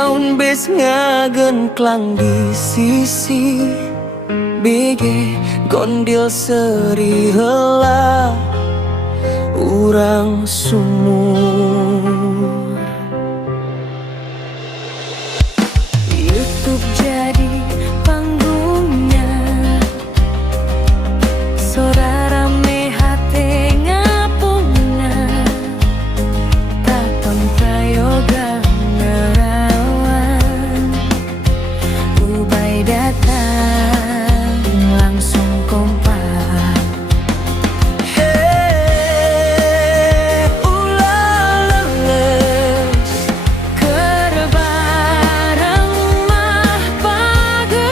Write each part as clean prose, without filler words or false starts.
daun bes ngagen klang di sisi BG gondil seri heula urang sumur. YouTube jadi panggungnya, sora rame hate ngapungna, taton prayoga ngerawan, ubay datang langsung kompak. Ulah leles Keur bareng mah bageus,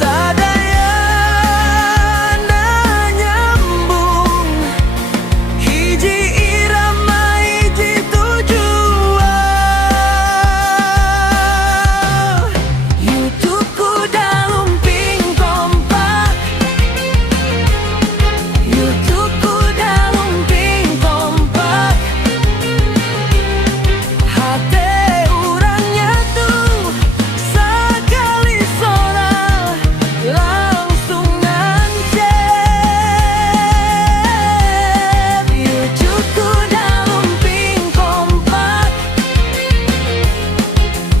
sadaya nyambung, hiji irama hiji tujuan. YouTube kuda lumping kompak, YouTube kuda lumping kompak, hate urangnya tuh sekali sora langsung nancep. YouTube kuda lumping kompak,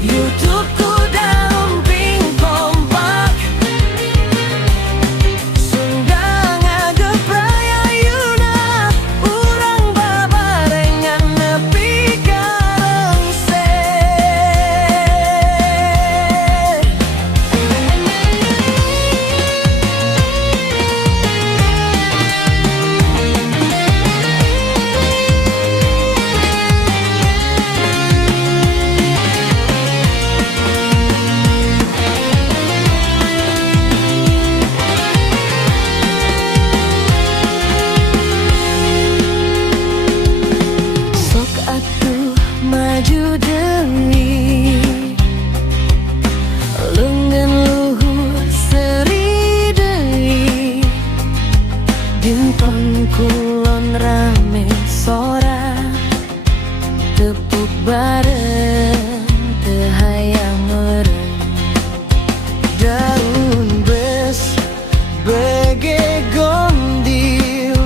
YouTube kuda lumping kompak, Sunda ngageprayayuna urang babarengan nepi ka sok atuh maju deui, leungeun luhur seri deui, dinten kulon rame sora tepuk bareng teu hayang meureun, daun bes BG gondil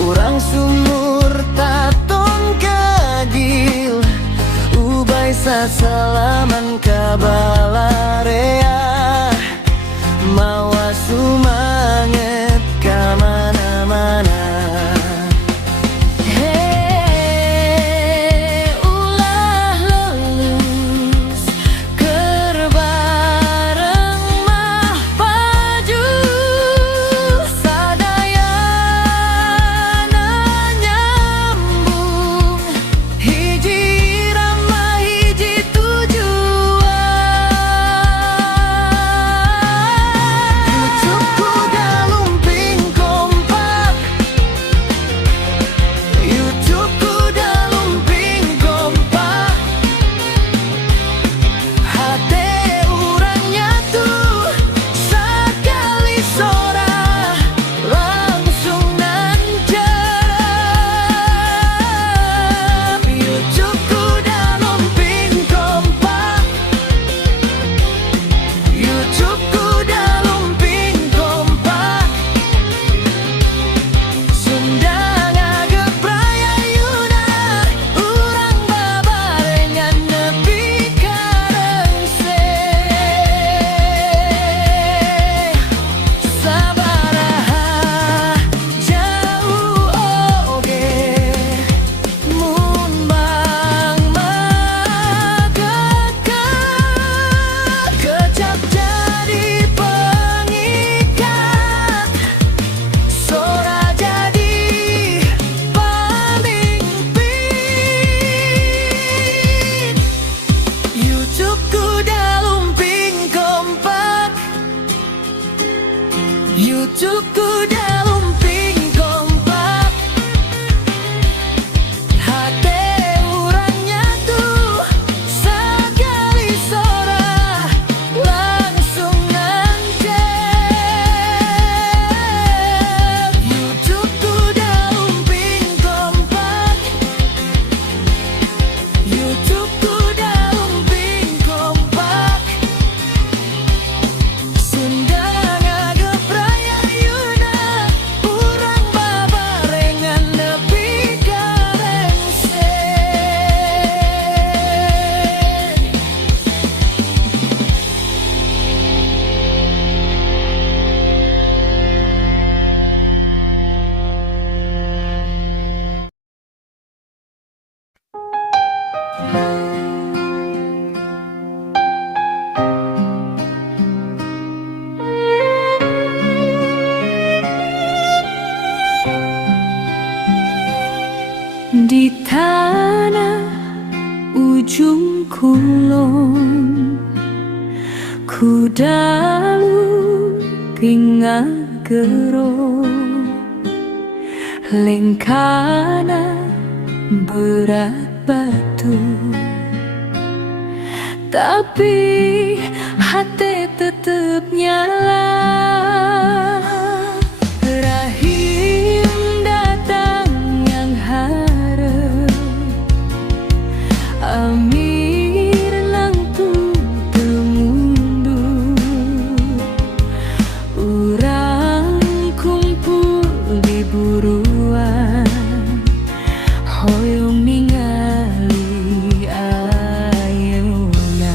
urang sumur taton kagil, ubay sasalaman kabalarea, mawa sumanget ka mana-mana. Ulah lulus keur bareng mah baju, sadaya nyambung, hiji irama hiji tujuan. YouTube kuda lumping kompak, YouTube kuda lumping kompak, hate urangnya tuh sekali sora langsung nancep. YouTube kuda lumping kompak, YouTube kuda lumping kompak, Sunda ngageprayayuna urang babarengan nepi ka reungseh. Sabaraha jauh oge mun bang magekeun, kecap jadi pengikat, sora jadi pamimpin. YouTube kuda lumping kompak, YouTube kuda lumping kompak, hate urangnya tuh sekali sora langsung nancep. YouTube kuda lumping kompak, YouTube kuda ujung kulon kudalu pinga gero lengkana berat batu tapi hati tetep nyala. Rahim datang yang harap Amir langtung temundur Urang kumpul di buruan hoyong ningali ayeuna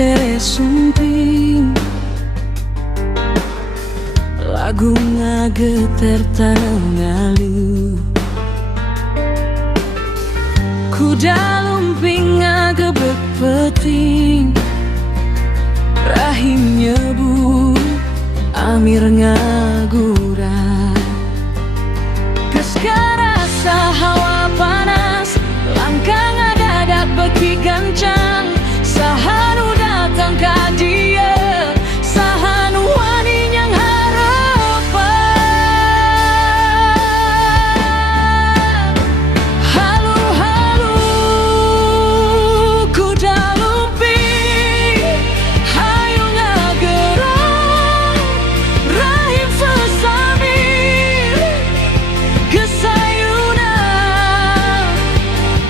tere sumping lagu ngageter tangalu kuda lumping ngagebek peting rahim nyebu amir ngagura geus karasa hawa panas langkah ngadadak beki gancang sahanu datang ka dia sahanu wani nyang harapan halu-halu kuda lumping hayu ngagerang rahim sesamir gesayuna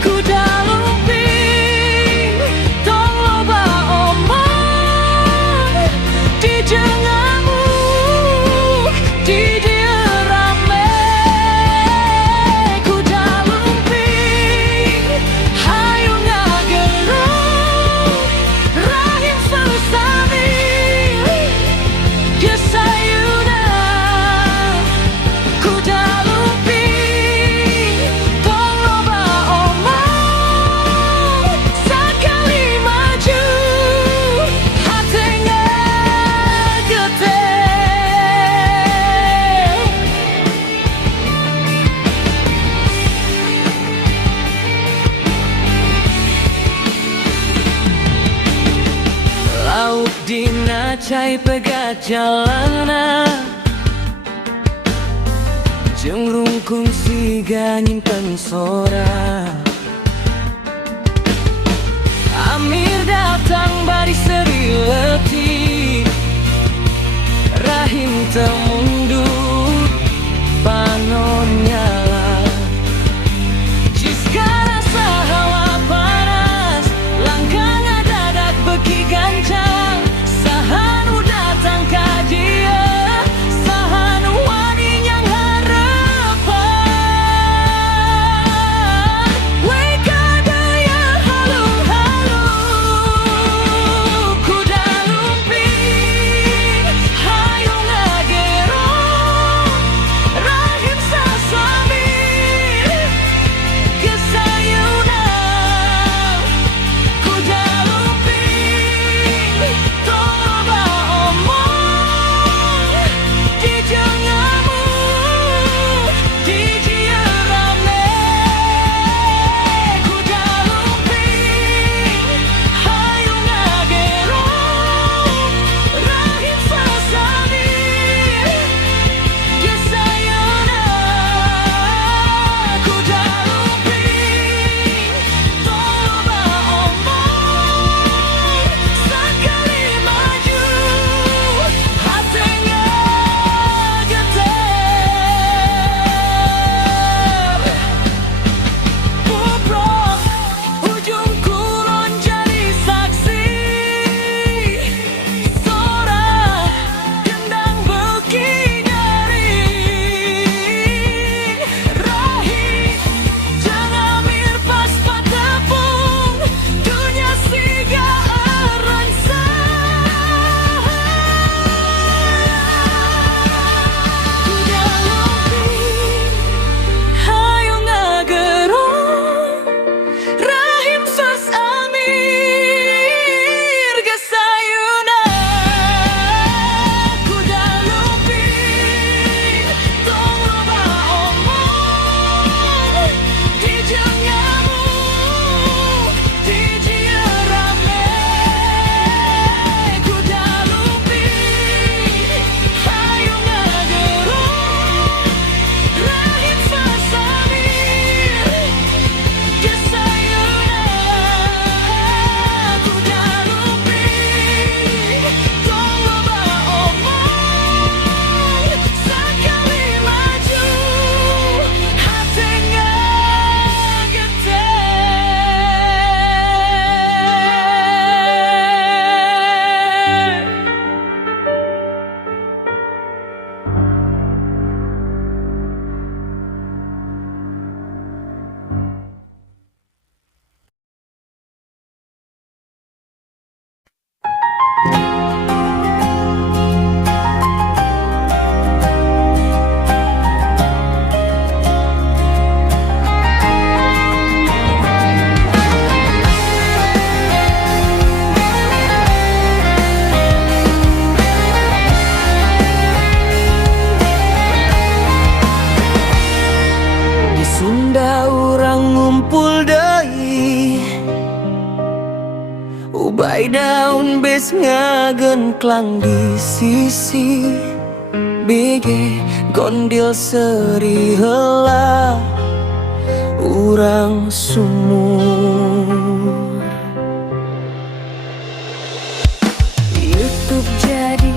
kuda lumping tong loba omong di jengamuk di dia rame kuda lumping hayu ngagerang rahim sesamir gesayuna kuda lumping tong loba omong sakali maju hatenya gede lauk dina cai pegat jalanan jeung rungkung siga nyimpen sora amir datang bari seri letih rahim teu mundur panon nyala jiska rasa hawa panas langkah ngadadak beki gancang sahanu datang ka dia sahanu wani nyang harapan we kadaya halu-halu kuda wis ngagenklang di sisi BG gondil seri heula urang sumur. YouTube jadi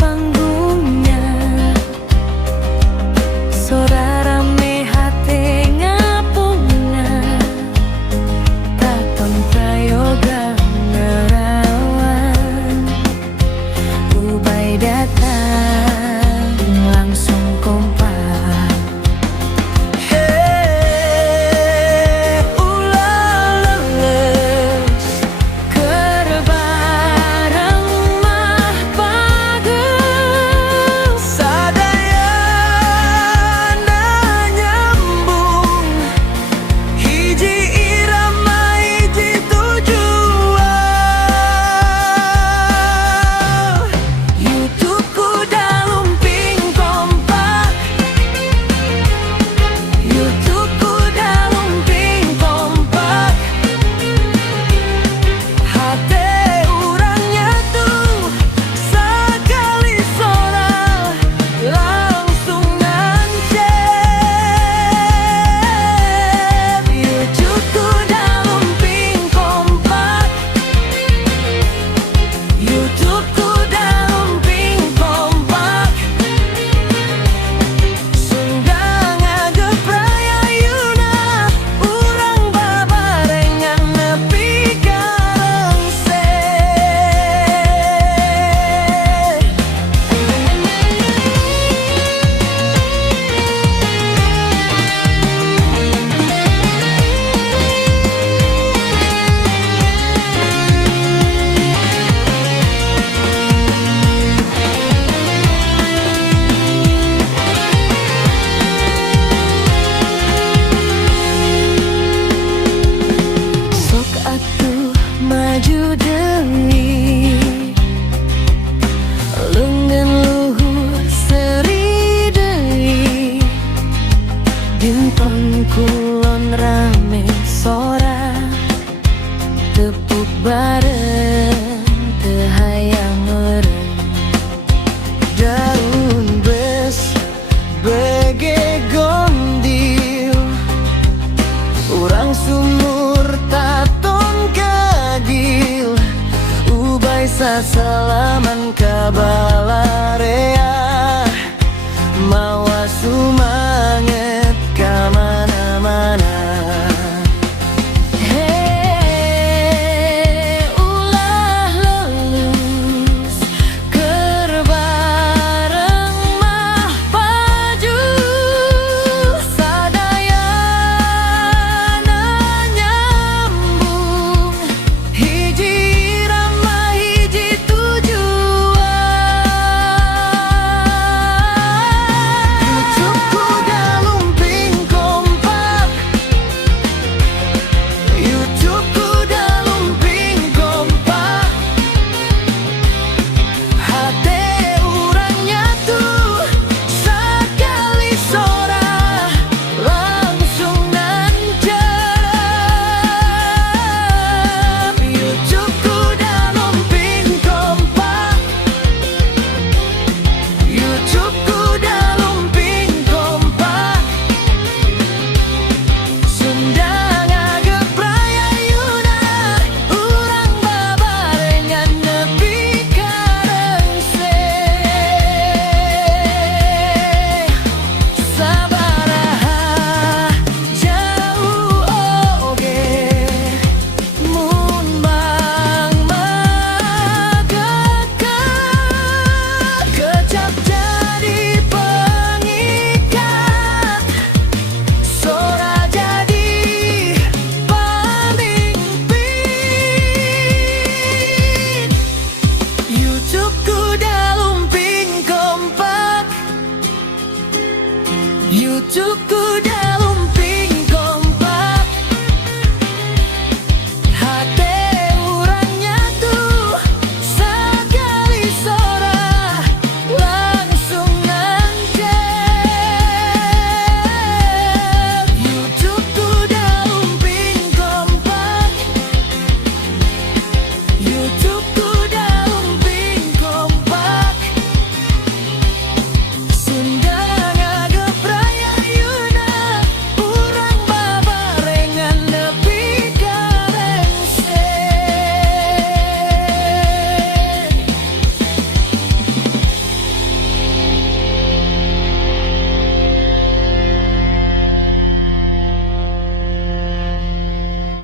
panggungnya, sora rame hate ngapungna, takon prayoga ngerawan, ubay datang langsung kompak. Hey, ulah leles kerbareng mah bagus, sadaya na nyambung, hiji irama hiji tujuan. YouTube kuda lumping kompak, YouTube kuda lumping kompak, hate urang nyatu sekali sora langsung nancep. YouTube kuda lumping kompak, YouTube kuda lumping kompak, Sunda ngageprayayuna urang babarengan nepi ka sok atuh maju deui, leungeun luhur seri deui, dinten kulon rame sora tepuk bareng teu hayang meureun, daun bes bege gondil urang sumur taton kagil, ubay sasalaman kabalarea, mawa sumanget ka mana-mana. Hey, ulah lelus kerbareng mah baju, sadaya na nyambung, hiji irama hiji tujuan. YouTube kuda lumping kompak, YouTube kuda lumping kompak, hate urang nyatu sekali sora langsung nancep. YouTube kuda lumping kompak, YouTube kuda lumping kompak, Sunda ngageprayayuna urang babarengan nepi ka reungseh. Sabaraha jauh oge mun bang magekak, kecap jadi pengikat, sora jadi pamimpin. YouTube kuda lumping kompak, YouTube